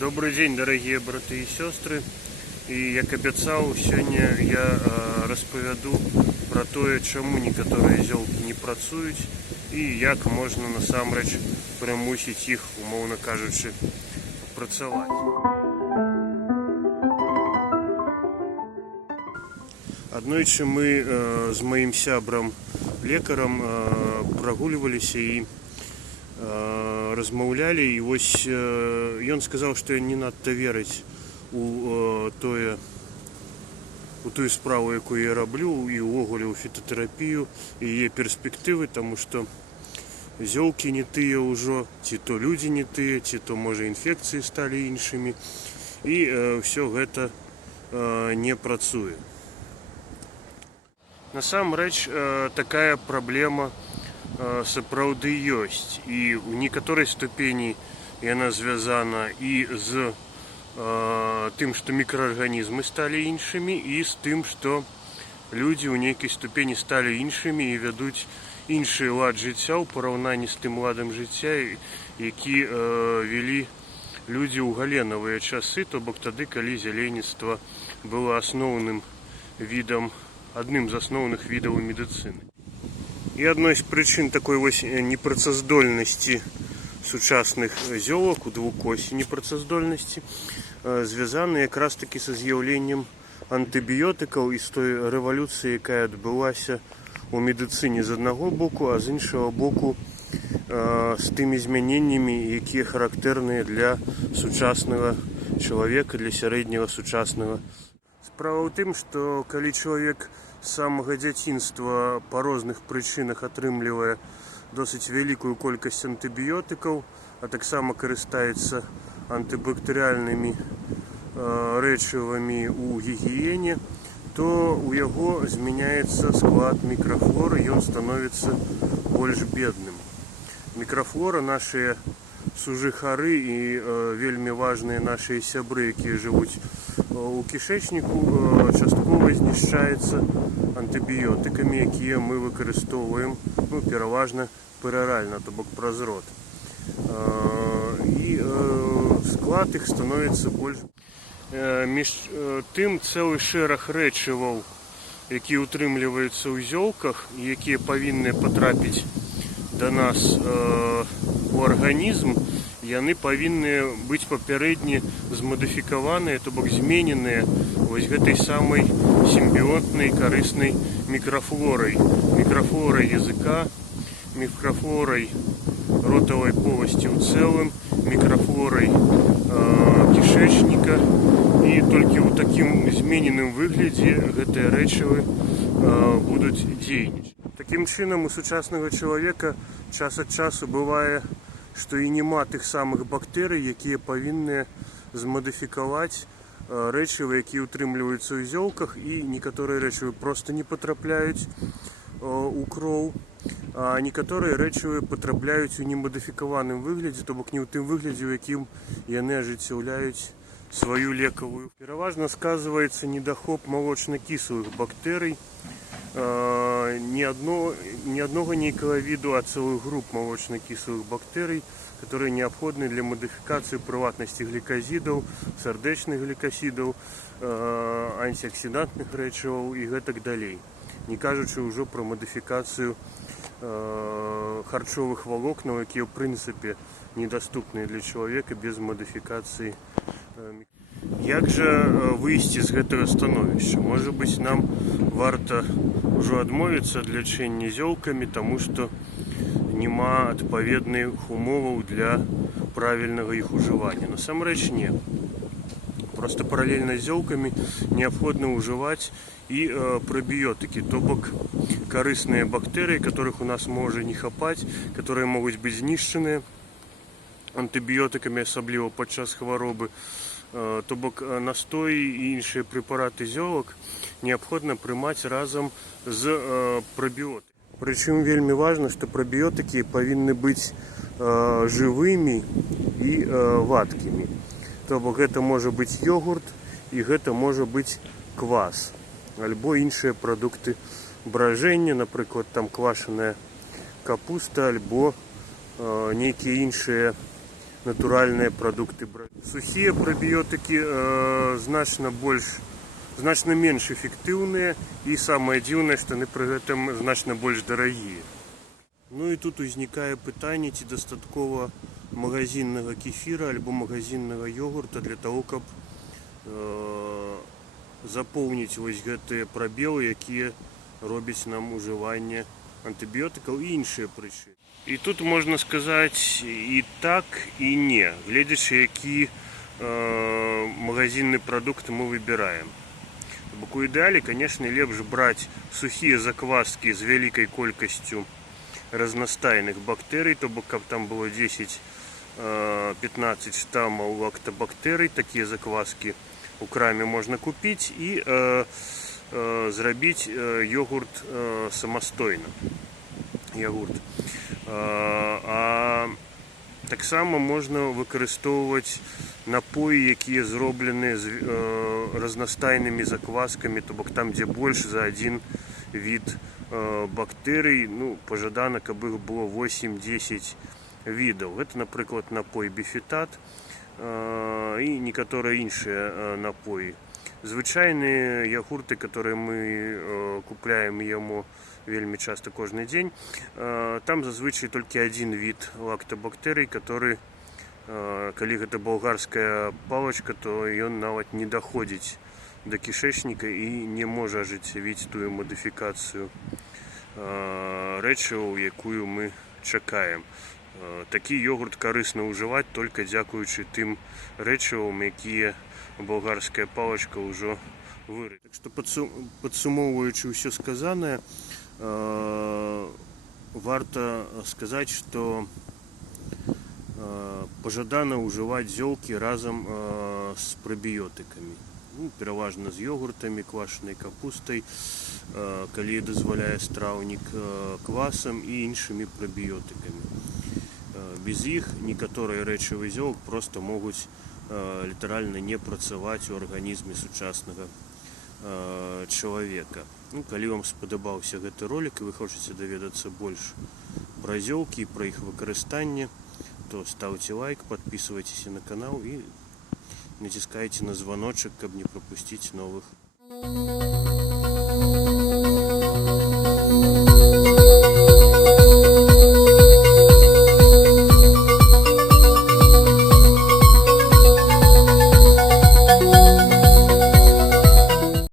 Добрый день, дорогие браты и сестры. И як абяцаў, сёння я распавяду пра тое, чаму некаторыя зёлкі не працуюць і як можна насамрэч прымусіць іх, умоўна кажучы, працаваць. Аднойчы мы з маім сябрам лекарам прагульваліся і размаўлялі, і вось ён сказаў, што я не надта верыць у тую справу, якую я раблю, і ўвогуле ў фітатэрапію і яе перспектывы, таму што зёлкі не тыя ўжо, ці то людзі не тыя, ці то можа інфекцыі сталі іншымі, і ўсё гэта не працуе. Насамрэч такая праблема сапраўды ёсць, і ў некаторай ступені яна звязана і з тым, што мікраарганізмы сталі іншымі, і з тым, што людзі ў нейкай ступені сталі іншымі і вядуць іншы лад жыцця ў параўнанні з тым ладам жыцця, які вялі людзі ў галенавыя часы, то бок тады, калі зяленніцтва было асноўным відам, адным з асноўных відаў медыцыны. І адной з прычын такой вось непрацаздольнасці сучасных зёлак, у двукосі непрацаздольнасці, звязаны якраз такі са з'яўленнем антыбіётыкаў і з той рэвалюцыі, якая адбылася ў медыцыне з аднаго боку, а з іншага боку з тымі змяненнямі, якія характэрныя для сучаснага чалавека, для сярэдняга сучаснага. Справа ў тым, што калі чалавек з самага дзяцінства па розных прычынах атрымлівае досыць вялікую колькасць антыбіётыкаў, а таксама карыстаецца антыбактэрыяльнымі рэчывамі ў гігіене, то ў яго змяняецца склад мікрафлоры, ён становіцца больш бедным. Мікрафлора, нашыя сужыхары і вельмі важныя нашыя сябры, якія жывуць у кішэчніку, часткова знішчаецца антыбіётыкамі, якія мы выкарыстоўваем, пераважна пераральна, то бок праз рот. І склад іх становіцца больш. Між тым, цэлы шэраг рэчываў, якія ўтрымліваюцца ў зёлках, якія павінны патрапіць да нас у арганізм, яны павінны быць папярэдне змадыфікаваныя, то бок змененыя вось гэтай самай сімбіётнай карыснай мікрафлорай. Мікрафлорай языка, мікрафлорай ротавай поласці ў цэлым, мікрафлорай кішэчніка, і толькі ў такім змененым выглядзе гэтыя рэчывы будуць дзейнічаць. Такім чынам, у сучаснага чалавека час ад часу бывае, што і няма тых самых бактэрый, якія павінны змадыфікаваць рэчывы, якія ўтрымліваюцца ў зёлках, і некаторыя рэчывы проста не патрапляюць у кроў, а некаторыя рэчывы патрапляюць у немадыфікаваным выглядзе, то бок не ў тым выглядзе, у якім яны ажыццяўляюць сваю лекавую. Пераважна сказваецца недахоп малочна-кіслых бактэрый, не одного нейкага віду, а цэлых груп малочна-кіслых бактэрый, которые неабходны для мадыфікацыі прыватнасці гліказідаў, сардэчных глікасідаў, антыаксідантных рэчываў і гэтак далей. Не кажучы ўжо пра мадыфікацыю харчовых валокнаў, якія ў прынцыпе недаступныя для чалавека без мадыфікацыі. Як жа выйсці з гэтага становішча? Можа быць, нам варта ўжо адмовіцца ад лячэння зёлкамі, таму што няма адпаведных умоваў для правільнага іх ужывання. Насамрэч не. Проста паралельна з зёлкамі неабходна ўжываць і прабіётыкі, то бок карысныя бактэрыі, которых у нас можа не хапаць, которые могуць быць знішчаныя антыбіётыкамі, асабліва падчас хваробы. То бок настоі і іншыя прэпараты зёлак неабходна прымаць разам з прабіётыкамі. Прычым вельмі важна, што прабіётыкі павінны быць жывымі і вадкімі. То бок гэта можа быць ёгурт і гэта можа быць квас, альбо іншыя прадукты бражэння, напрыклад, там квашаная капуста, альбо нейкія іншыя натуральныя прадукты браць. Сухія прабіётыкі значна менш эфектыўныя, і самае дзіўнае, што яны пры гэтым значна больш дарагія. Ну і тут узнікае пытанне, ці дастаткова магазиннага кефіра альбо магазиннага йогурта для того, каб запоўніць вось гэтыя прабелы, якія робяць нам ужыванне антыбіётыкаў і іншыя прычыны. І тут можна сказаць і так, і не, гледзячы, які магазинны прадукт мы выбіраем. Бок у ідэале, канешне, лепш браць сухія закваскі з вялікай колькасцю разнастайных бактэрый, то бок каб там было 10-15 штаммаў лактабактэрый, такія закваскі у краме можна купіць і зрабіць йогурт самастойна. А таксама можна выкарыстоўваць напоі, якія зроблены з разнастайнымі закваскамі, то бок там, дзе больш за адзін від бактэрый, пажадана, каб іх было 8-10 відаў. Гэта, напрыклад, напой бифітат і некаторыя іншыя напоі. Звычайныя йогурты, которые мы купляем яму вельмі часта кожны дзень, там зазвычай толькі адзін від лактабактэрый, который, калі гэта балгарская палачка, то ён нават не даходзіць до кішэчніка і не можа ажыццявіць тую мадыфікацыю рэчываў, якую мы чакаем. Такі йогурт карысна ўжываць толькі дзякуючы тым рэчывам, якія болгарская палачка ўжо вырабіла. Так што, падсумоўваючы ўсё сказанае, варта сказаць, што пажадана ўжываць зёлкі разам з прабіётыкамі. Пераважна з йогуртамі, квашанай капустай, калі дазваляе страўнік, квасам і іншымі прабіётыкамі. Без іх некаторыя рэчывы зёлак проста могуць літаральна не працаваць у арганізме сучаснага чалавека. Калі вам спадабаўся гэты ролик і вы хочаце даведацца больш пра зёлкі і пра іх выкарыстанне, то ставце лайк, подписывайтеся на канал і націскайце на званочак, каб не прапусціць новых.